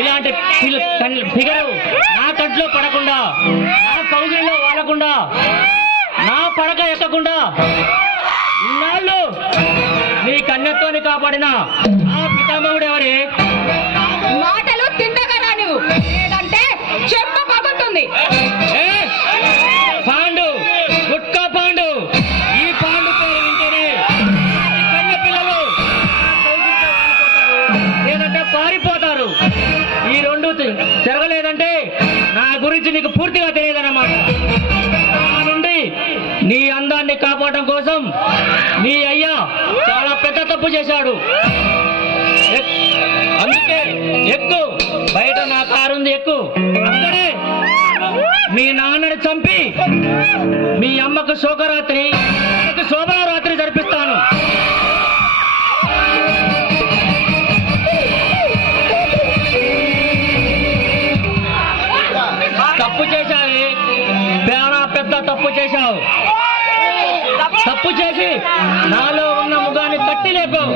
ఇలాంటి ఫిగరు నా కంట్లో పడకుండా, నా కౌగిలిలో వాలకుండా, నా పడక ఎక్కకుండా ఇన్నాళ్ళు నీ కన్యత్వాన్ని కాపాడిన ఆ పితామహుడు ఎవరే? మాటలు తిండగరా నువ్వు, లేదంటే చెప్ప పగుతుంది. పాండు, గుట్కా పాండు. ఈ పాండు పేరు వింటేనే కన్య పిల్లలు లేదంటే పారిపోతారు. ఈ రెండు తిరగలేదంటే నా గురించి నీకు పూర్తిగా తెలియదన్నమాట. నా నుండి నీ అందాన్ని కాపాడటం కోసం నీ అయ్యా చాలా పెద్ద తప్పు చేశాడు. అందుకే ఎక్కు, బయట నా కారుంది, ఎక్కు. అక్కడే మీ నాన్నని చంపి మీ అమ్మకు శోకరాత్రి, శోభనరాత్రి జరిపిస్తాను. తప్పు చేశావు, చాలా పెద్ద తప్పు చేశావు. తప్పు చేసి నాలో ఉన్న ముఖాన్ని కట్టి లేపావు.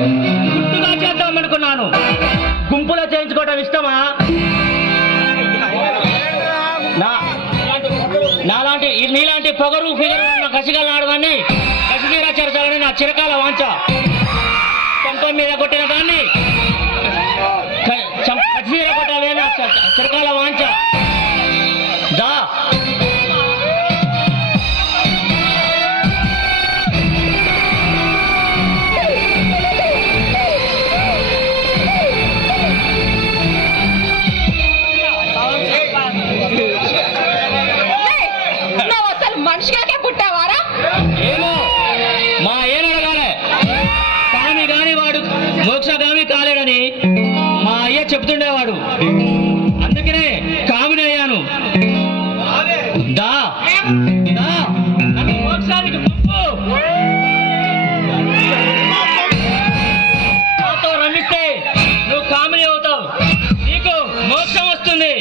గుర్తుగా చేద్దామనుకున్నాను. గుంపులో చేయించుకోవటం ఇష్టమా? నీలాంటి పొగరు ఫిగరు ఉన్న కసిగలనాడదాన్ని కసిమీరా చేర్చాలని నా చిరకాల వాంఛ. పంపం మీద కొట్టిన దాన్ని కసిమీర కొట్టాలని నా చిరకాల వాంఛ. దా మనిషిగానే పుట్టావారా? ఏమో, మా ఏనడగానే. కానీ గాని వాడు మోక్షగామి కాలేడని మా అయ్య చెప్తుండేవాడు. అందుకనే కామిని అయ్యాను. దా దా, నన్ను మోక్షానికి పంపు. నాతో రమిస్తే నువ్వు కామిని అవుతావు, నీకు మోక్షం వస్తుంది.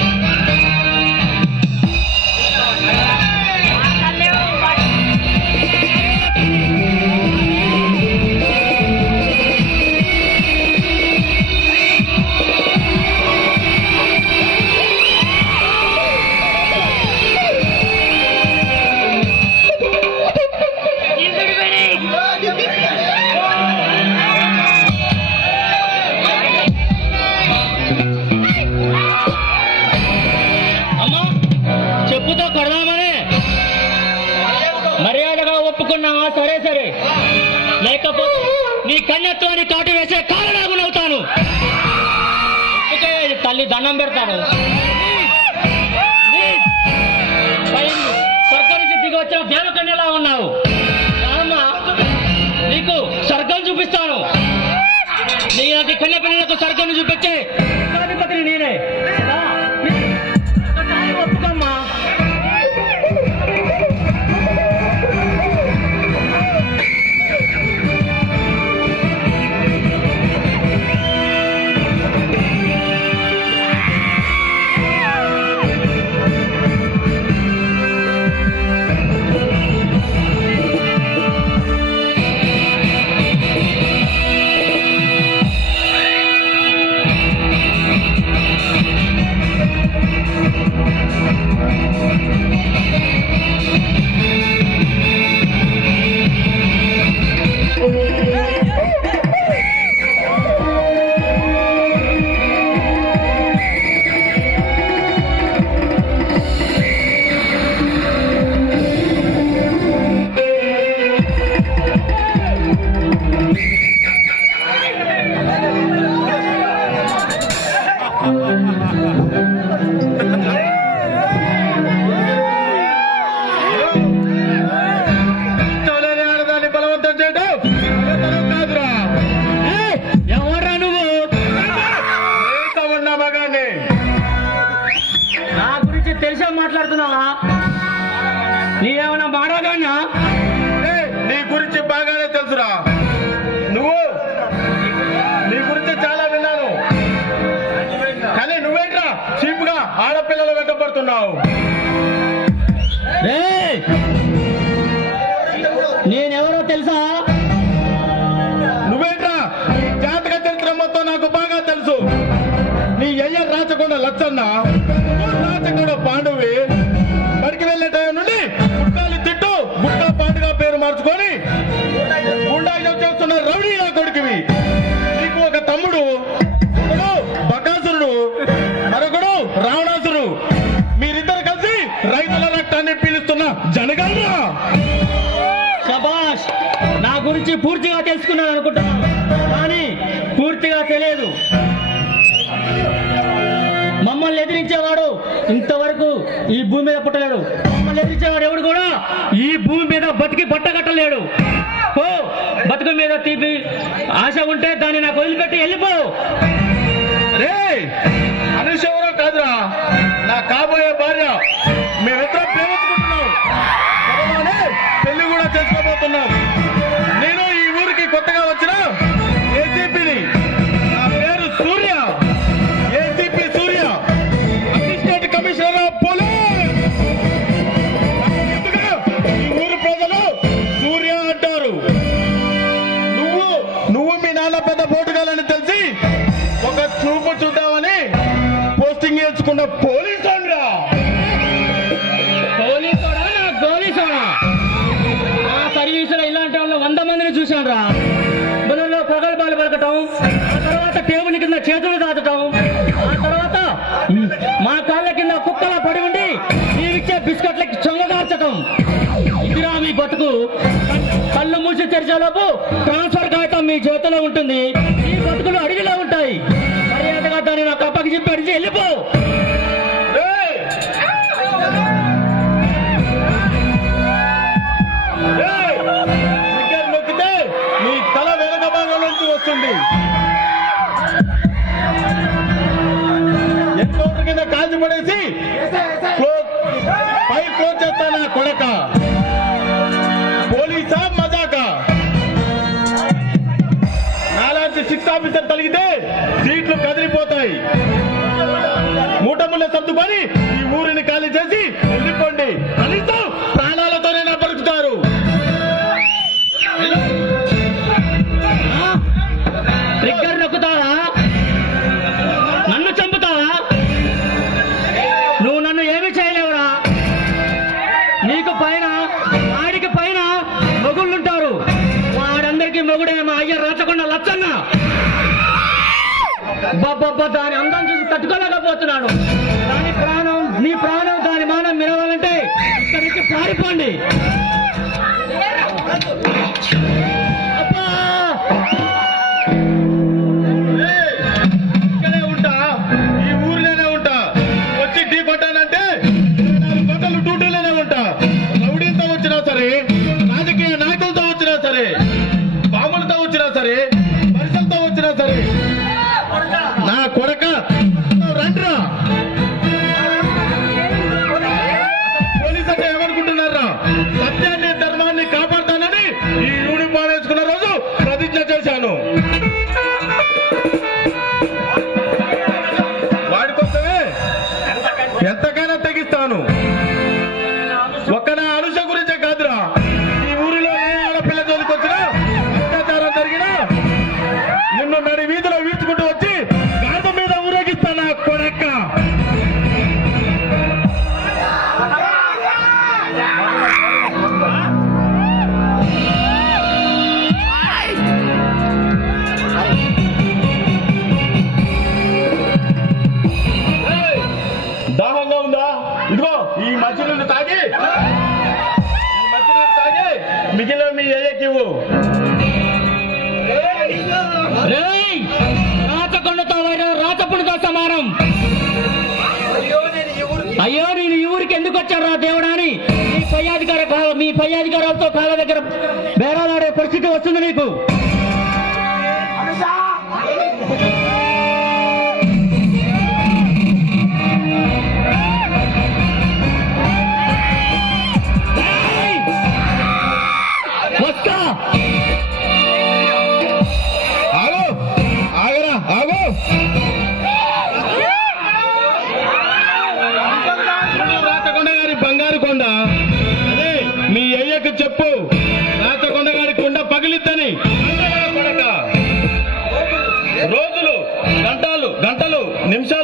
చెప్పుతో కొడదామనే మర్యాదగా ఒప్పుకున్నావా? సరే సరే, లేకపోతే నీ కన్యత్వాన్ని కాటు వేసే కారణాగునవుతాను. తల్లి దండం పెడతాను. స్వర్గం నుంచి దిగి వచ్చిన దేవకన్యలా ఉన్నావు. రామ్మా, నీకు స్వర్గం చూపిస్తాను. నీలాంటి కన్య పిల్లలకు స్వర్గం చూపించే అధిపతిని నేనే. ఒప్పుకోమ్మా. తెలిసే మాట్లాడుతున్నావా? నీవేమన్నా మాడగానా? నీ గురించి బాగానే తెలుసురా. నీ గురించి చాలా విన్నాను. కానీ నువ్వేంట్రా చీపుగా ఆడపిల్లలు వెంటబడుతున్నావు? నేనెవరో తెలుసా? నువ్వేంట్రా జాతక చరిత్ర మొత్తం నాకు బాగా తెలుసు. నీ అయ్య రాచకొండ లచ్చన్న రాచకొండ పాండవి బడికి వెళ్ళే టైం నుండి గుట్టాలి తిట్టు గుట్టా పాండుగా పేరు మార్చుకొని గుండాయిజం చేస్తున్న రౌడీ నా కొడుకువి. నీకు ఒక తమ్ముడు, ఒకడు బకాసురుడు, మరొకడు రావణాసురుడు. మీరిద్దరు కలిసి రైతుల రక్తాన్ని పీలుస్తున్న జనగణన. శభాష్, నా గురించి పూర్తిగా తెలుసుకున్నాను అనుకుంటున్నాను, కానీ పూర్తిగా తెలియదు. మమ్మల్ని ఎదిరించేవాడు ఇంతవరకు ఈ భూమి మీద పుట్టలేడు. మమ్మల్ని ఎదిరించేవాడు ఎవడు కూడా ఈ భూమి మీద బతికి బట్టగట్టలేడు. పో, బతుకు మీద తీపి ఆశ ఉంటే దాన్ని నాకు వదిలిపెట్టి వెళ్ళిపో. రే అనుష ఎవరో కాదురా, నా కాబోయే భార్య. మేమిద్దరం ప్రేమించుకుంటున్నాం, త్వరలోనే పెళ్లి కూడా చేసుకోబోతున్నాం. నేను ఈ ఊరికి కొత్తగా వచ్చిన ఏసీపీని. నా పేరు Surya, ACP Surya, assistant commissioner of police. ఎందుకు ఈ ఊరు ప్రజలు సూర్య అంటారు. నువ్వు మీ నాన్న పెద్ద పోటుగాలని తెలిసి ఒక చూపు చూద్దామని పోస్టింగ్ వేసుకున్న పోలీసు రా. పోలీసోడా నా గోలీసోడా? నా సర్వీసులో ఇలాంటి వాళ్ళు 100 మందిని చూశాను రా. బుధంలో ప్రగల్భాలు పలకటం, ఆ తర్వాత టేబుల్ కింద చేతులు దాచటం, ఆ తర్వాత మా కాళ్ళ కింద కుక్కల పడి ఉండి మీరిచ్చే బిస్కెట్లకి చొంగదార్చటం. ఇదిరా మీ బతుకు. కళ్ళు మూసి తెరిచేలోపు ట్రాన్స్ఫర్ కాగితం మీ చేతిలో ఉంటుంది. ఈ బతుకులు అడిగిలో ఉంటాయి. మర్యాదగా దాన్ని నాకు అప్పకి చెప్పి అడిగి వెళ్ళిపో. ఏయ్! ఏయ్! ట్రిగ్గర్ నొక్కితే నీ తల వెనక భాగం నుంచి వస్తుంది. ఎన్కౌంటర్ కింద కాల్చి పడేసి ఫైల్ క్లోజ్ చేస్తానా కొడక? పోలీసా మజాకా? నాలాంటి 6 ఆఫీసర్ తలిగితే సీట్లు కదిలిపోతాయి. మూటముళ్ళ సర్దుకొని ఈ ఊరిని ఖాళీ చేసి వెళ్ళిపోండి. కనీసం ప్రాణాలతోనే బతుకుతారు. ట్రిగ్గర్ నొక్కుతావా? నన్ను చంపుతావా? నువ్వు నన్ను ఏమీ చేయలేవురా. నీకు పైన వాడికి పైన మొగుళ్ళుంటారు. వాడందరికీ మొగుడే మా అయ్య రాచకొండ లచ్చన్న. బాబ్బా, దాని అందం చూసి తట్టుకోలేకపోతున్నాడు. దాని ప్రాణం, నీ ప్రాణం, దాని మానం మిరవాలంటే ఇక్కడి నుంచి పారిపోండి. అబ్బా! ఏయ్! ఇక్కడే ఉంటా, ఈ ఊరిలోనే ఉంటా. వచ్చి ఢీ కొట్టానంటే 24 గంటలు డ్యూటీలోనే ఉంటా. రౌడీలతో వచ్చినా సరే, రాజకీయ నాయకులతో వచ్చినా సరే, బాములతో వచ్చినా సరే, మనుషులతో వచ్చినా సరే, నా కొడక రండిరా. పోలీసు అంటే ఏమనుకుంటున్నారా? సత్యాన్ని ధర్మాన్ని కాపాడుతానని ఈ యూనిఫామ్ వేసుకున్న రోజు ప్రతిజ్ఞ చేశాను. వాడి కోసమే ఎంతకైనా తెగిస్తాను. ఒక్క నా అనుష గురించే కాదురా, ఈ ఊరిలో ఏ ఆడపిల్ల జోలికి వచ్చినా, అత్యాచారం జరిగినా నిన్ను నడి వీధిలో వీడ్చుకుంటూ వచ్చి గాజ మీద ఊరేగిస్తాను కొడక్క. ఏయ్! దాహంగా ఉందా? ఇదిగో ఈ మంచినీళ్ళు తాగి మిగిలిన మీ అయ్యకివ్వు. రేయ్! రాచకొండతో వైరం రాచపుడితో సమానం. అయ్యో, నేను ఈ ఊరికి ఎందుకు వచ్చారా దేవుడా అని మీ పై అధికారులతో కాళ్ళ దగ్గర బేరాలాడే పరిస్థితి వస్తుంది నీకు. ఏయ్! వస్తా. ఆగు, ఆగరా, ఆగు. రాచకొండ గారి బంగారు కొండ. అదే మీ అయ్యకు చెప్పు, రాచకొండ గారి కొండ పగిలిద్దని. రోజులు, గంటలు, నిమిషాలు